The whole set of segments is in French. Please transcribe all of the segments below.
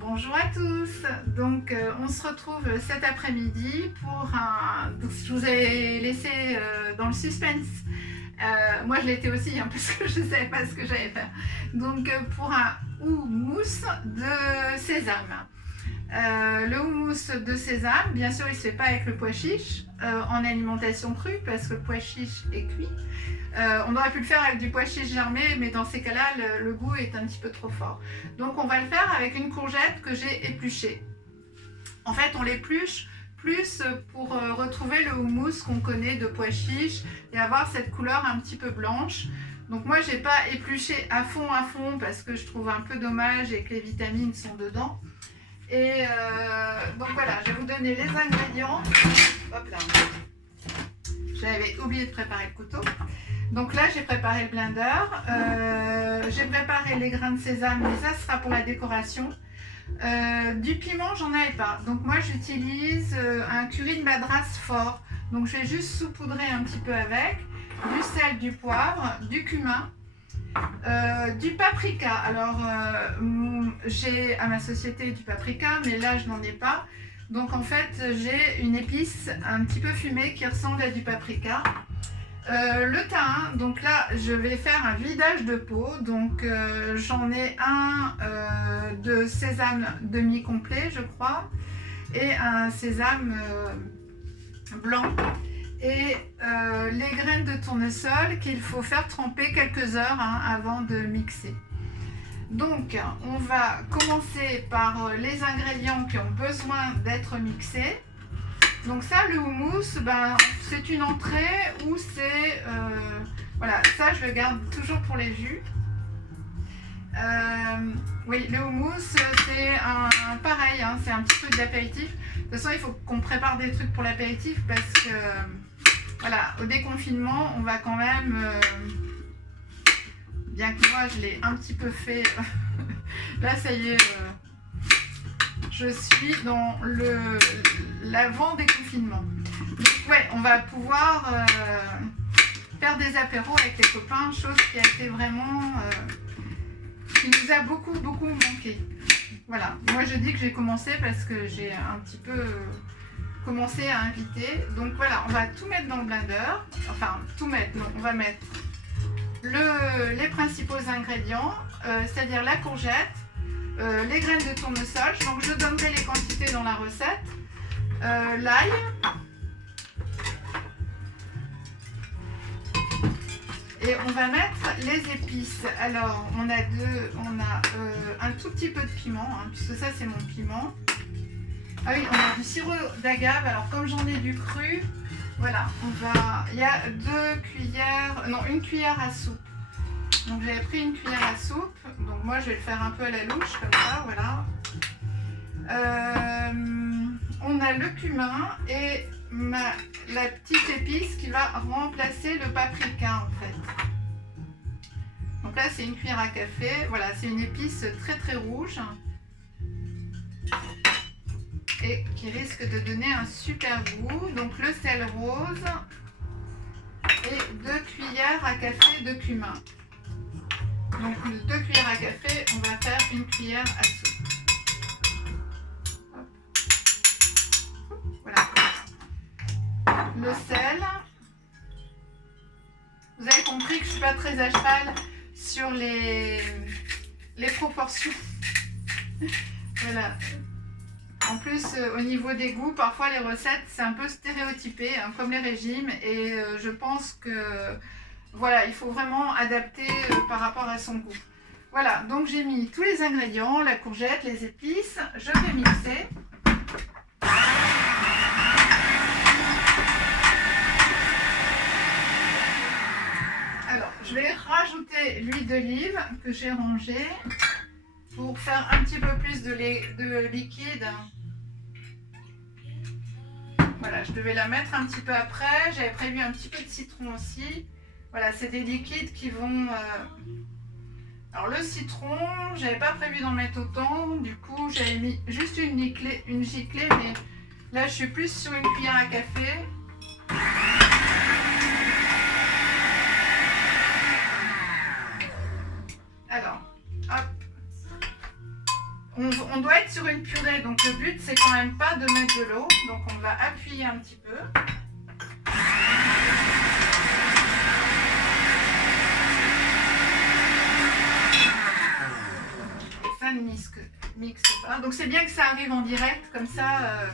Bonjour à tous, donc on se retrouve cet après-midi pour un... Donc, je vous ai laissé dans le suspense, moi je l'étais aussi hein, parce que je ne savais pas ce que j'allais faire, donc pour un houmous de sésame. Le houmous de sésame, bien sûr il ne se fait pas avec le pois chiche en alimentation crue parce que le pois chiche est cuit. On aurait pu le faire avec du pois chiche germé, mais dans ces cas-là, le goût est un petit peu trop fort. Donc on va le faire avec une courgette que j'ai épluchée. En fait, on l'épluche plus pour retrouver le houmous qu'on connaît de pois chiche et avoir cette couleur un petit peu blanche. Donc moi, j'ai pas épluché à fond parce que je trouve un peu dommage et que les vitamines sont dedans. Et donc voilà, je vais vous donner les ingrédients. Hop là. J'avais oublié de préparer le couteau. Donc là, j'ai préparé le blender. J'ai préparé les grains de sésame, mais ça sera pour la décoration. Du piment, j'en avais pas. Donc moi, j'utilise un curry de madras fort. Donc je vais juste saupoudrer un petit peu avec. Du sel, du poivre, du cumin. Du paprika. Alors, j'ai à ma société du paprika, mais là, je n'en ai pas. Donc, en fait, j'ai une épice un petit peu fumée qui ressemble à du paprika. Le thym, donc là, je vais faire un vidage de peau. Donc, j'en ai un de sésame demi-complet, je crois, et un sésame blanc. Et les graines de tournesol qu'il faut faire tremper quelques heures avant de mixer. Donc on va commencer par les ingrédients qui ont besoin d'être mixés. Donc ça, le houmous, c'est une entrée ou c'est... voilà, ça je le garde toujours pour les jus. Oui, le houmous, c'est pareil, c'est un petit truc d'apéritif. De toute façon, il faut qu'on prépare des trucs pour l'apéritif parce que... Voilà, au déconfinement, on va quand même, bien que moi je l'ai un petit peu fait, là ça y est, je suis dans l'avant-déconfinement. Donc ouais, on va pouvoir faire des apéros avec les copains, chose qui a été vraiment, qui nous a beaucoup manqué. Voilà, moi je dis que j'ai commencé parce que j'ai un petit peu... commencer à inviter. Donc voilà, on va tout mettre dans le blender. Enfin, tout mettre, non, on va mettre les principaux ingrédients, c'est-à-dire la courgette, les graines de tournesol. Donc je donnerai les quantités dans la recette. L'ail. Et on va mettre les épices. Alors, on a un tout petit peu de piment, puisque ça c'est mon piment. Ah oui, on a du sirop d'agave. Alors comme j'en ai du cru, voilà, il y a une cuillère à soupe. Donc j'avais pris une cuillère à soupe. Donc moi je vais le faire un peu à la louche comme ça, voilà. On a le cumin et la petite épice qui va remplacer le paprika en fait. Donc là c'est une cuillère à café. Voilà, c'est une épice très rouge. Et qui risque de donner un super goût. Donc le sel rose et 2 cuillères à café de cumin. Donc 2 cuillères à café, on va faire une cuillère à soupe. Hop. Voilà. Le sel. Vous avez compris que je ne suis pas très à cheval sur les proportions. Voilà. En plus, au niveau des goûts, parfois les recettes, c'est un peu stéréotypé, comme les régimes. Et je pense que, voilà, il faut vraiment adapter par rapport à son goût. Voilà, donc j'ai mis tous les ingrédients, la courgette, les épices. Je vais mixer. Alors, je vais rajouter l'huile d'olive que j'ai rangée pour faire un petit peu plus de liquide. Voilà, je devais la mettre un petit peu après. J'avais prévu un petit peu de citron aussi. Voilà, c'est des liquides qui vont... Alors le citron, j'avais pas prévu d'en mettre autant. Du coup, j'avais mis juste une giclée, mais là, je suis plus sur une cuillère à café. Alors, hop. On doit être sur une purée, donc le but c'est quand même pas de mettre de l'eau, donc on va appuyer un petit peu. Et ça ne mixe pas, donc c'est bien que ça arrive en direct, comme ça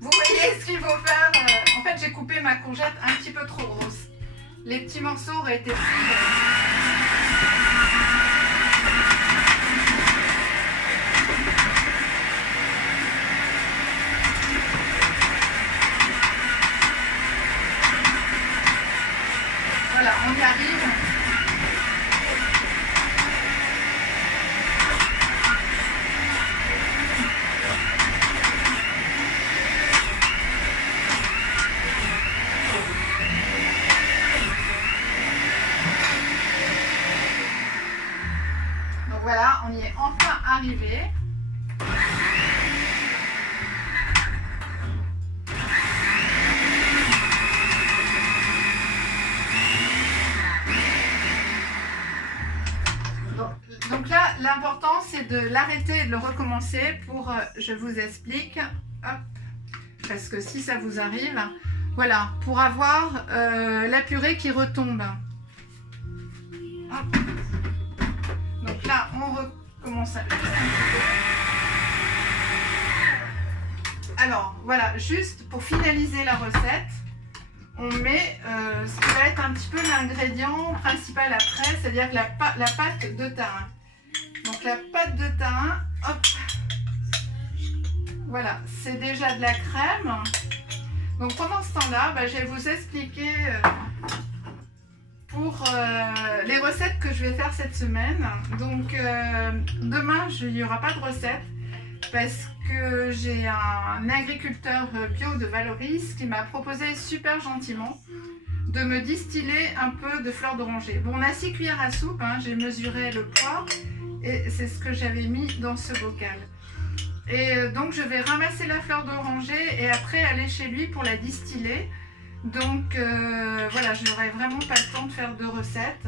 vous voyez ce qu'il faut faire. En fait j'ai coupé ma courgette un petit peu trop grosse, les petits morceaux auraient été pris. Voilà, on y arrive. Donc voilà, on y est enfin arrivé. Donc là, l'important, c'est de l'arrêter et de le recommencer pour, je vous explique, hop, parce que si ça vous arrive, voilà, pour avoir la purée qui retombe. Hop. Donc là, on recommence à le faire un petit peu. Alors, voilà, juste pour finaliser la recette, on met ce qui va être un petit peu l'ingrédient principal après, c'est-à-dire la pâte de thym. Donc la pâte de thym, hop, voilà, c'est déjà de la crème. Donc pendant ce temps-là, je vais vous expliquer pour les recettes que je vais faire cette semaine. Donc demain, il n'y aura pas de recette parce que j'ai un agriculteur bio de Valoris qui m'a proposé super gentiment de me distiller un peu de fleur d'oranger. Bon, on a 6 cuillères à soupe, hein, j'ai mesuré le poids et c'est ce que j'avais mis dans ce bocal. Et donc je vais ramasser la fleur d'oranger et après aller chez lui pour la distiller. Donc voilà, je n'aurai vraiment pas le temps de faire 2 recettes.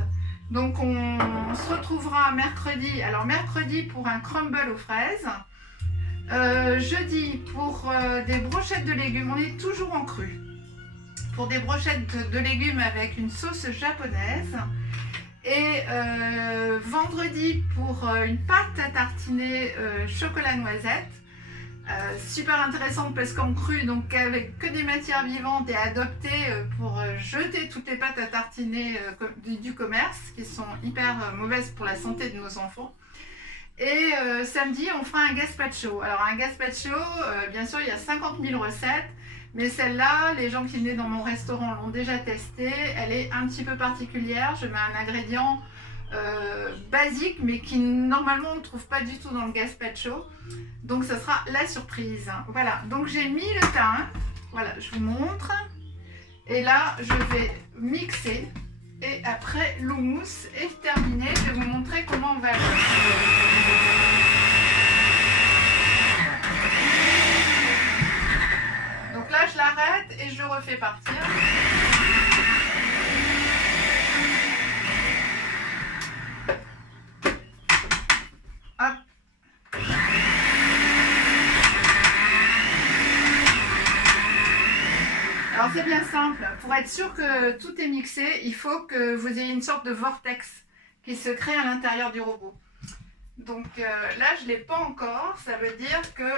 Donc on se retrouvera mercredi. Alors mercredi pour un crumble aux fraises. Jeudi pour des brochettes de légumes, on est toujours en cru. Pour des brochettes de légumes avec une sauce japonaise. Et vendredi pour une pâte à tartiner chocolat noisette. Super intéressante parce qu'en cru, donc avec que des matières vivantes et adoptées pour jeter toutes les pâtes à tartiner du commerce qui sont hyper mauvaises pour la santé de nos enfants. Et samedi, on fera un gazpacho. Alors un gazpacho, bien sûr, il y a 50 000 recettes. Mais celle-là, les gens qui venaient dans mon restaurant l'ont déjà testée. Elle est un petit peu particulière. Je mets un ingrédient basique, mais qui normalement on ne trouve pas du tout dans le gazpacho. Donc ça sera la surprise. Voilà, donc j'ai mis le thym. Voilà, je vous montre. Et là, je vais mixer. Et après, l'houmous est terminé. Je vais vous montrer comment on va le faire. Donc là, je l'arrête et je le refais partir. Hop. Alors c'est bien simple. Pour être sûr que tout est mixé, il faut que vous ayez une sorte de vortex qui se crée à l'intérieur du robot. Donc là, je ne l'ai pas encore. Ça veut dire que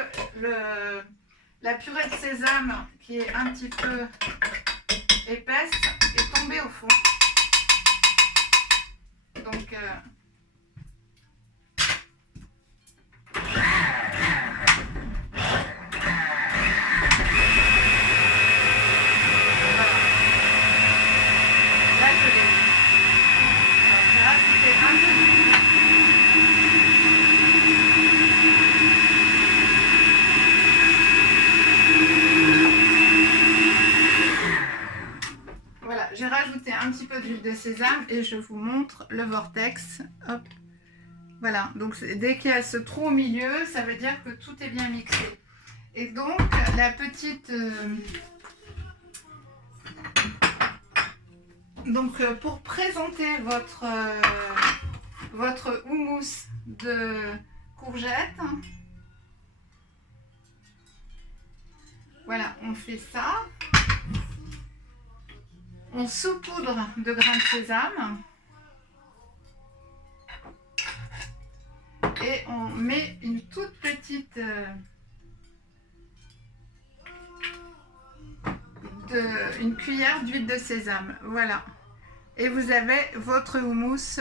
la purée de sésame, qui est un petit peu épaisse, est tombée au fond. Donc, là, je l'ai. Alors, je vais rajouter un peu d'huile. Voilà, j'ai rajouté un petit peu d'huile de sésame et je vous montre le vortex. Hop. Voilà, donc dès qu'il y a ce trou au milieu, ça veut dire que tout est bien mixé. Et donc, la petite... Donc, pour présenter votre houmous de courgettes, Voilà, on fait ça. On saupoudre de grains de sésame. Et on met une toute petite une cuillère d'huile de sésame. Voilà. Et vous avez votre houmous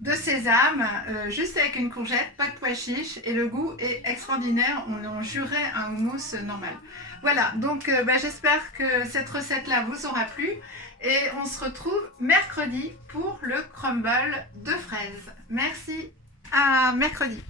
de sésame, juste avec une courgette, pas de pois chiches, et le goût est extraordinaire. On jurerait un houmous normal. Voilà, donc j'espère que cette recette-là vous aura plu. Et on se retrouve mercredi pour le crumble de fraises. Merci, à mercredi.